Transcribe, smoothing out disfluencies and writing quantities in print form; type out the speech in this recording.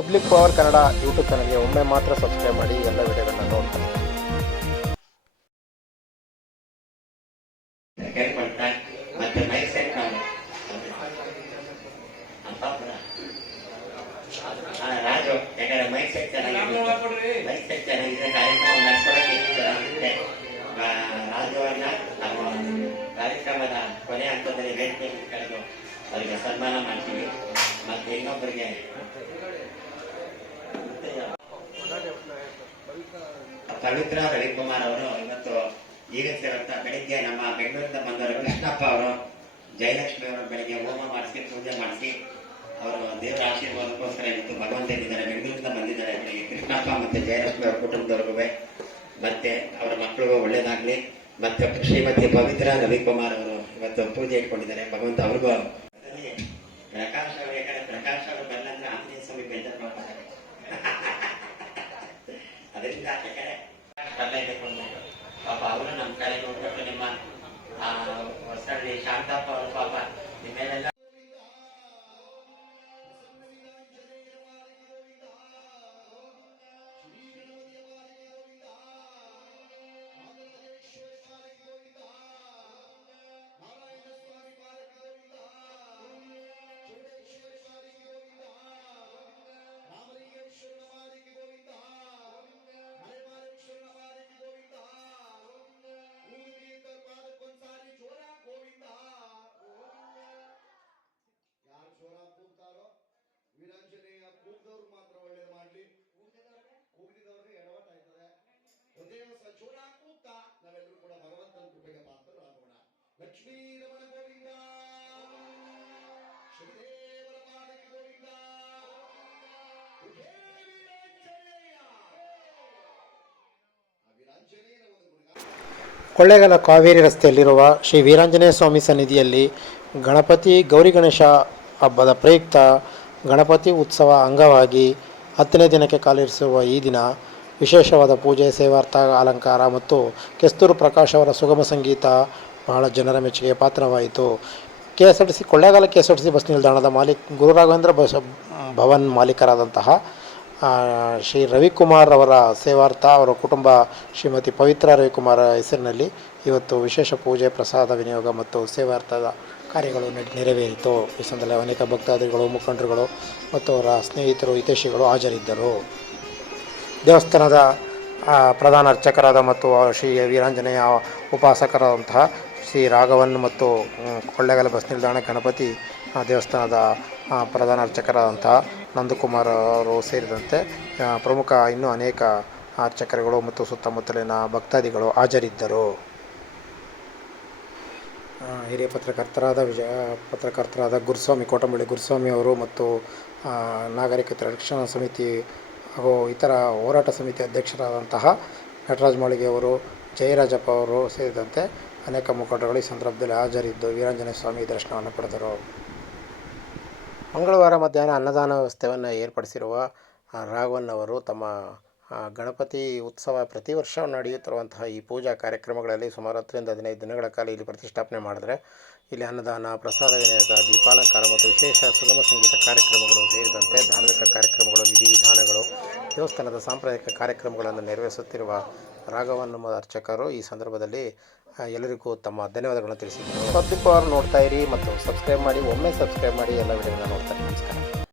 Public power Kannada YouTube ಚಾನಲ್ಗೆ ಒಮ್ಮೆ ಮಾತ್ರ ಸಬ್ಸ್ಕ್ರೈಬ್ ಮಾಡಿ, ಎಲ್ಲ ವಿಡಿಯೋಗಳನ್ನ ನೋಡ್ತಾರೆ. ಮತ್ತೆ ಮೈಕ್ ಸೆಟ್ ರಾಜು ಯಾಕಂದ್ರೆ ಮೈಕ್ ಸೆಟ್ ಚೆನ್ನಾಗಿದೆ, ಮೈಕ್ ಸೆಟ್ ಚೆನ್ನಾಗಿದೆ, ಕಾರ್ಯಕ್ರಮ ನಡೆಸ್ಕೊಳಕ್ಕೆ ಚೆನ್ನಾಗಿದೆ. ರಾಜು ಅವ್ರನ್ನ ನಾವು ಕಾರ್ಯಕ್ರಮದ ಕೊನೆ ಹಂತದಲ್ಲಿ ವೇದಿಕೆ ಕರೆದು ಅವರಿಗೆ ಸನ್ಮಾನ ಮಾಡ್ತೀವಿ. ಮತ್ತೆ ಇನ್ನೊಬ್ಬರಿಗೆ ಪವಿತ್ರ ರವಿಕುಮಾರ್ ಅವರು ಇವತ್ತು ಈಗ ಸೇರುತ್ತಾ ಬೆಳಿಗ್ಗೆ ನಮ್ಮ ಬೆಂಗಳೂರಿಂದ ಬಂದವರು ಕೃಷ್ಣಪ್ಪ ಅವರು ಜಯಲಕ್ಷ್ಮಿ ಅವರು ಬೆಳಿಗ್ಗೆ ಹೋಮ ಮಾಡಿಸಿ ಪೂಜೆ ಮಾಡಿಸಿ ಅವರು ದೇವರ ಆಶೀರ್ವಾದಕ್ಕೋಸ್ಕರ ಇವತ್ತು ಭಗವಂತ ಇದ್ದಾರೆ, ಬೆಂಗಳೂರಿಂದ ಬಂದಿದ್ದಾರೆ. ಬೆಳಿಗ್ಗೆ ಕೃಷ್ಣಪ್ಪ ಮತ್ತೆ ಜಯಲಕ್ಷ್ಮಿ ಅವರ ಕುಟುಂಬದವ್ರಿಗೂ ಮತ್ತೆ ಅವರ ಮಕ್ಕಳಿಗೂ ಒಳ್ಳೇದಾಗ್ಲಿ. ಮತ್ತೆ ಶ್ರೀಮತಿ ಪವಿತ್ರ ರವಿಕುಮಾರ್ ಅವರು ಇವತ್ತು ಪೂಜೆ ಇಟ್ಕೊಂಡಿದ್ದಾರೆ, ಭಗವಂತ ಅವ್ರಿಗೂ. ಪ್ರಕಾಶ್ ಅವರು ಯಾಕಂದ್ರೆ ಪ್ರಕಾಶ್ ಅವರು ಬಂದ್ರೆ ಆಂಜನೇಯ ಸ್ವಾಮಿ ಬೇಜಾರು ಮಾಡ್ತಾರೆ, ಅದರಿಂದ ಪಾಪ ಅವರು ನಮ್ಮ ಕಡೆ ನೋಡ್ಬಿಟ್ಟು ನಿಮ್ಮ ಹೊಸಳ್ಳಿ ಶಾಂತಪ್ಪ ಅವರು ಪಾಪ ನಿಮ್ಮೆಲ್ಲ ವೀರಾಂಜನೇಯ ಕೂಗಿದವ್ರು ಮಾತ್ರ ಒಳ್ಳೇದು ಮಾಡ್ಲಿ, ಕೂಗಿದವ್ರಿಗೆ ಎಡವಟ್ ಆಯ್ತದೆ. ಒಂದೇ ಹೊಸ ಜೋರ ಕೂಗ್ತಾ ನಾವೆಲ್ಲರೂ ಕೂಡ ಭಗವಂತನ ಕೃಪೆಗೆ ಪಾತ್ರರಾಗೋಣ. ಲಕ್ಷ್ಮೀ ರಮಣ ಗೋವಿಂದ, ಶ್ರೀದೇವರ ಪಾದಕ್ಕೆ ಗೋವಿಂದ, ವೀರಾಂಜನೇಯನ ಒಂದು ಕೊಳ್ಳೇಗಾಲ ಕಾವೇರಿ ರಸ್ತೆಯಲ್ಲಿರುವ ಶ್ರೀ ವೀರಾಂಜನೇಯ ಸ್ವಾಮಿ ಸನ್ನಿಧಿಯಲ್ಲಿ ಗಣಪತಿ ಗೌರಿ ಗಣೇಶ ಹಬ್ಬದ ಪ್ರಯುಕ್ತ ಗಣಪತಿ ಉತ್ಸವ ಅಂಗವಾಗಿ 10ನೇ ದಿನಕ್ಕೆ ಕಾಲಿರಿಸಿರುವ ಈ ದಿನ ವಿಶೇಷವಾದ ಪೂಜೆ, ಸೇವಾರ್ಥ, ಅಲಂಕಾರ ಮತ್ತು ಕೆಸ್ತೂರು ಪ್ರಕಾಶ್ ಅವರ ಸುಗಮ ಸಂಗೀತ ಬಹಳ ಜನರ ಮೆಚ್ಚುಗೆಗೆ ಪಾತ್ರವಾಯಿತು. ಕೊಳ್ಳೇಗಾಲ KSRTC ಬಸ್ ನಿಲ್ದಾಣದ ಗುರು ರಾಘವೇಂದ್ರ ಭವನ್ ಮಾಲೀಕರಾದಂತಹ ಶ್ರೀ ರವಿಕುಮಾರ್ ಅವರ ಸೇವಾರ್ಥ, ಅವರ ಕುಟುಂಬ ಶ್ರೀಮತಿ ಪವಿತ್ರ ರವಿಕುಮಾರ್ ಹೆಸರಿನಲ್ಲಿ ಇವತ್ತು ವಿಶೇಷ ಪೂಜೆ, ಪ್ರಸಾದ ವಿನಿಯೋಗ ಮತ್ತು ಸೇವಾರ್ಥದ ಕಾರ್ಯಗಳು ನೆರವೇರಿತು. ಈ ಸಂದರ್ಭದಲ್ಲಿ ಅನೇಕ ಭಕ್ತಾದಿಗಳು, ಮುಖಂಡರುಗಳು ಮತ್ತು ಅವರ ಸ್ನೇಹಿತರು, ಹಿತೈಷಿಗಳು ಹಾಜರಿದ್ದರು. ದೇವಸ್ಥಾನದ ಪ್ರಧಾನ ಅರ್ಚಕರಾದ ಮತ್ತು ಶ್ರೀ ವೀರಾಂಜನೇಯ ಉಪಾಸಕರಾದಂತಹ ಶ್ರೀ ರಾಘವನ್ ಮತ್ತು ಕೊಳ್ಳೇಗಾಲ ಬಸ್ ನಿಲ್ದಾಣ ಗಣಪತಿ ದೇವಸ್ಥಾನದ ಪ್ರಧಾನ ಅರ್ಚಕರಾದಂತಹ ನಂದಕುಮಾರ್ ಅವರು ಸೇರಿದಂತೆ ಪ್ರಮುಖ ಇನ್ನೂ ಅನೇಕ ಅರ್ಚಕರುಗಳು ಮತ್ತು ಸುತ್ತಮುತ್ತಲಿನ ಭಕ್ತಾದಿಗಳು ಹಾಜರಿದ್ದರು. ಹಿರಿಯ ಪತ್ರಕರ್ತರಾದ ಗುರುಸ್ವಾಮಿ, ಕೋಟಂಬಳ್ಳಿ ಗುರುಸ್ವಾಮಿ ಅವರು ಮತ್ತು ನಾಗರಿಕತೆ ರಕ್ಷಣಾ ಸಮಿತಿ ಹಾಗೂ ಇತರ ಹೋರಾಟ ಸಮಿತಿ ಅಧ್ಯಕ್ಷರಾದಂತಹ ನಟರಾಜ ಮಾಳಿಗೆ ಅವರು, ಜಯರಾಜಪ್ಪ ಅವರು ಸೇರಿದಂತೆ ಅನೇಕ ಮುಖಂಡರುಗಳು ಈ ಸಂದರ್ಭದಲ್ಲಿ ಹಾಜರಿದ್ದು ವೀರಾಂಜನೇಯ ಸ್ವಾಮಿ ದರ್ಶನವನ್ನು ಪಡೆದರು. ಮಂಗಳವಾರ ಮಧ್ಯಾಹ್ನ ಅನ್ನದಾನ ವ್ಯವಸ್ಥೆಯನ್ನು ಏರ್ಪಡಿಸಿರುವ ರಾಘವನ್ ಅವರು ತಮ್ಮ ಗಣಪತಿ ಉತ್ಸವ ಪ್ರತಿ ವರ್ಷ ನಡೆಯುತ್ತಿರುವಂತಹ ಈ ಪೂಜಾ ಕಾರ್ಯಕ್ರಮಗಳಲ್ಲಿ ಸುಮಾರು 10ರಿಂದ 15 ದಿನಗಳ ಕಾಲ ಇಲ್ಲಿ ಪ್ರತಿಷ್ಠಾಪನೆ ಮಾಡಿದ್ರೆ ಇಲ್ಲಿ ಅನ್ನದಾನ, ಪ್ರಸಾದ ವಿನಿಯೋಗ, ದೀಪಾಲಂಕಾರ ಮತ್ತು ವಿಶೇಷ ಸುಗಮ ಸಂಗೀತ ಕಾರ್ಯಕ್ರಮಗಳು ಸೇರಿದಂತೆ ಧಾರ್ಮಿಕ ಕಾರ್ಯಕ್ರಮಗಳು, ವಿಧಿವಿಧಾನಗಳು, ದೇವಸ್ಥಾನದ ಸಾಂಪ್ರದಾಯಿಕ ಕಾರ್ಯಕ್ರಮಗಳನ್ನು ನೆರವೇರಿಸುತ್ತಿರುವ ರಾಘವನ್ ಅರ್ಚಕರು ಈ ಸಂದರ್ಭದಲ್ಲಿ ಎಲ್ಲರಿಗೂ ತಮ್ಮ ಧನ್ಯವಾದಗಳನ್ನು ತಿಳಿಸಿದರು. ಪಬ್ಲಿಕ್ ಪವರ್ ನೋಡ್ತಾ ಇರಿ ಮತ್ತು ಸಬ್ಸ್ಕ್ರೈಬ್ ಮಾಡಿ, ಒಮ್ಮೆ ಸಬ್ಸ್ಕ್ರೈಬ್ ಮಾಡಿ, ಎಲ್ಲ ವಿಡಿಯೋಗಳನ್ನ ನೋಡ್ತಾರೆ. ನಮಸ್ಕಾರ.